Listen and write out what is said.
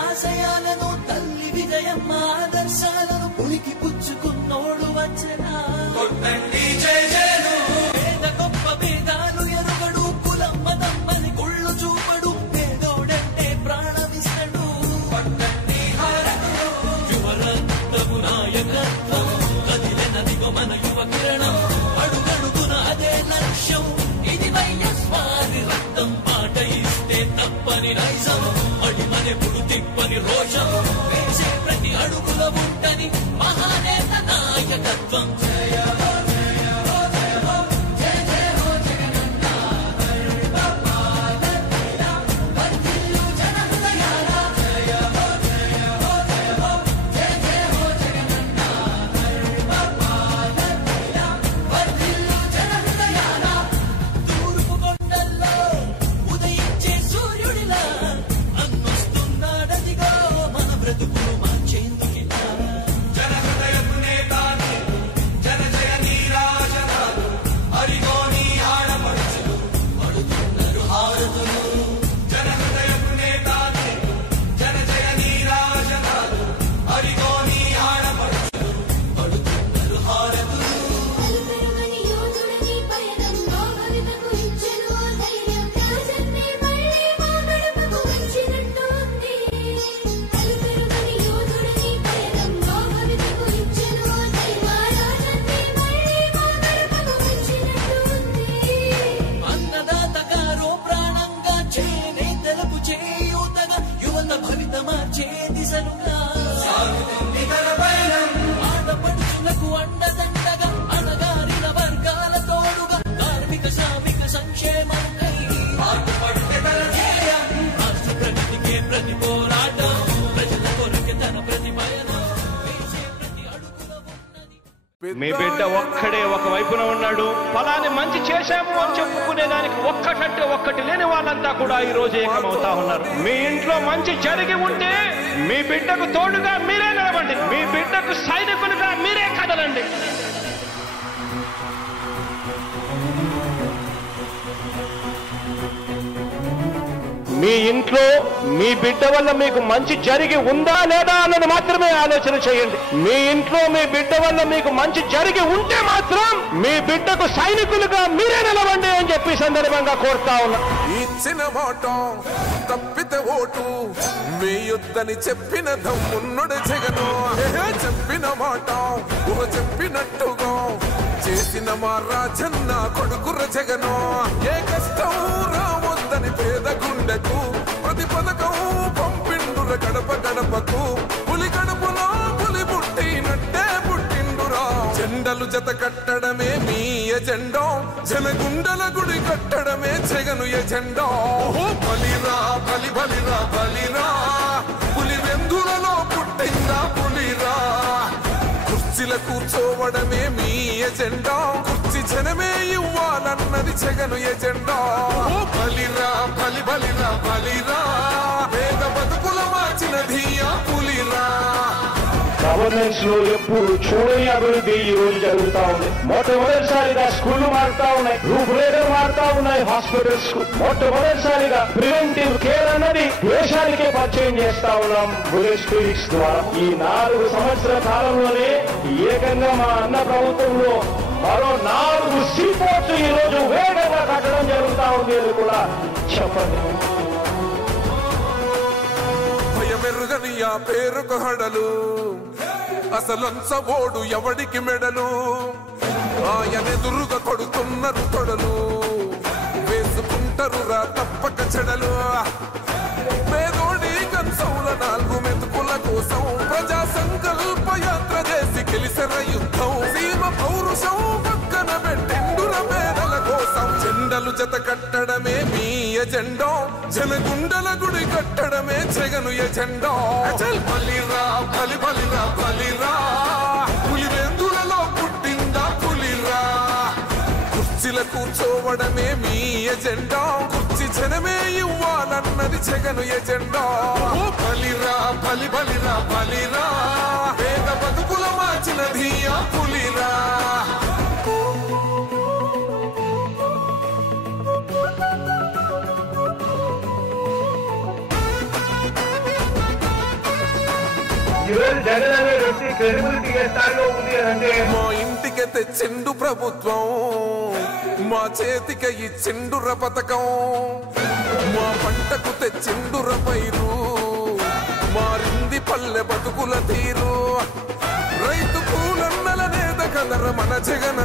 ఆశయాలను తల్లి విజయమ్మ ఆదర్శాలను పులికి పుచ్చుకున్నోడు వచ్చనా పేద గొప్ప భేదాలు ఎరుగడు కులం మతం అని కుళ్ళు చూపడు పేదోడంటే ప్రాణమిస్తడు యువరత్నము నాయకత్వం కదిలినదిగో మన యువ కిరణం అడుగడుగున అదే లక్ష్యం ఇది వైఎస్వారి రక్తం మాట ఇస్తే తప్పని నైజం అడిమనెప్పుడు తిప్పని రోషం వేసే ప్రతి అడుగుల ఉంటని మహానేత నాయకత్వం మీ బిడ్డ ఒక్కడే ఒక వైపున ఉన్నాడు. ఫలాన్ని మంచి చేశాము అని చెప్పుకునే దానికి ఒక్కటంటే ఒక్కటి లేని వాళ్ళంతా కూడా ఈ రోజు ఏకమవుతా ఉన్నారు. మీ ఇంట్లో మంచి జరిగి ఉంటే మీ బిడ్డకు తోడుగా మీరే నిలబండి, మీ బిడ్డకు సైనికులుగా మీరే కదలండి. మీ ఇంట్లో మీ బిడ్డ వల్ల మీకు మంచి జరిగి ఉందా లేదా అన్నది మాత్రమే ఆలోచన చేయండి. మీ ఇంట్లో మీ బిడ్డ వల్ల మీకు మంచి జరిగి ఉంటే మాత్రం మీ బిడ్డకు సైనికులుగా మీరే నిలవండి అని చెప్పి సందర్భంగా కోరుతా ఉన్నా. ఇచ్చిన మాట తప్పితే ఓటు మీ యుద్ధని చెప్పిన దమ్మున్నడు జగను. చెప్పిన మాట చెప్పినట్టుగా చేసిన మా రాజన్న కొడుకుర జగను. ఏ కష్టం రావద్దని పేద గుండెకు ప్రతి పథకం పంపిండుర గడప గడపకు. పులి గడపలో పులి పుట్టినట్టే పుట్టిండురా. జెండలు జత కట్టడమే మీ ఎజెండా, జనగుండల గుడి కట్టడమే జగను ఎజెండా. బలిరా బలి బలిరా బలిరా, పులి వెందులలో పుట్టిందా పులిరా. కుర్చీల కూర్చోవడమే మీ ఎజెండా, కుర్చీ జనమే ఇవ్వాలన్నది జగను ఎజెండా. బలిరా బలి బలిరా బలిరా, పేద బతుకుల మార్చినది ఆ పులిరా. గవర్నెన్స్ లో ఎప్పుడు చూడని అభివృద్ధి ఈ రోజు జరుగుతా ఉంది. మొట్టమొదటిసారిగా స్కూళ్లు మారుతా ఉన్నాయి, రూపురేఖలు మారుతా ఉన్నాయి. హాస్పిటల్స్ కు మొట్టమొదటిసారిగా ప్రివెంటివ్ కేర్ అన్నది దేశానికే పరిచయం చేస్తా ఉన్నాం బుల్లెట్ క్లినిక్స్ ద్వారా. ఈ 4 సంవత్సరాల కాలంలోనే ఏకంగా మా అన్న ప్రభుత్వంలో మరో 4 సీపోర్ట్స్ ఈ రోజు వేగంగా కట్టడం జరుగుతా ఉంది అని కూడా చెప్పండి. భయమెరుగని ఆ పేరుకు హడలు, అసలంచబోడు ఎవడికి మెడలు. ఆయనెదురుగా కొడుతున్నారు తొడలు, వేసుకుంటారు రా తప్పక చెడలు. పేదోడి కంచంల 4 మెతుకుల కోసం ప్రజా సంకల్ప యాత్ర చేసి గెలిసిన యుద్ధం. సీమ పౌరుషం పక్కన పెట్టిండుర పేదల కోసం. జెండలు జత కట్టడమే మీ ఎజెండా, జనగుండల గుడి కట్టడమే జగను ఎజెండా. బలిరా బలి బలిరా బలిరా, పులి వెందులలో పుట్టిందా పులిరా. కుర్చీల కూర్చోవడమే మీ ఎజెండా, కుర్చీ జనమే ఇవ్వాలన్నది జగను ఎజెండా. బలిరా బలి బలిరా బలిరా, పేద బతుకుల మార్చినది ఆ పులిరా. ఈరోజు జగన్ అనే వ్యక్తి క్రెడిబిలిటీ ఏ స్థాయిలో ఉంది అంటే మా ఇంటికి తెచ్చిండు ప్రభుత్వం, మా చేతికి ఇచ్చిండుర పథకం, మా పంటకు తెచ్చిండుర పైరు, మారింది పల్లె బతుకుల తీరు. రైతు కూలన్నల నేత కదర మన జగనన్న.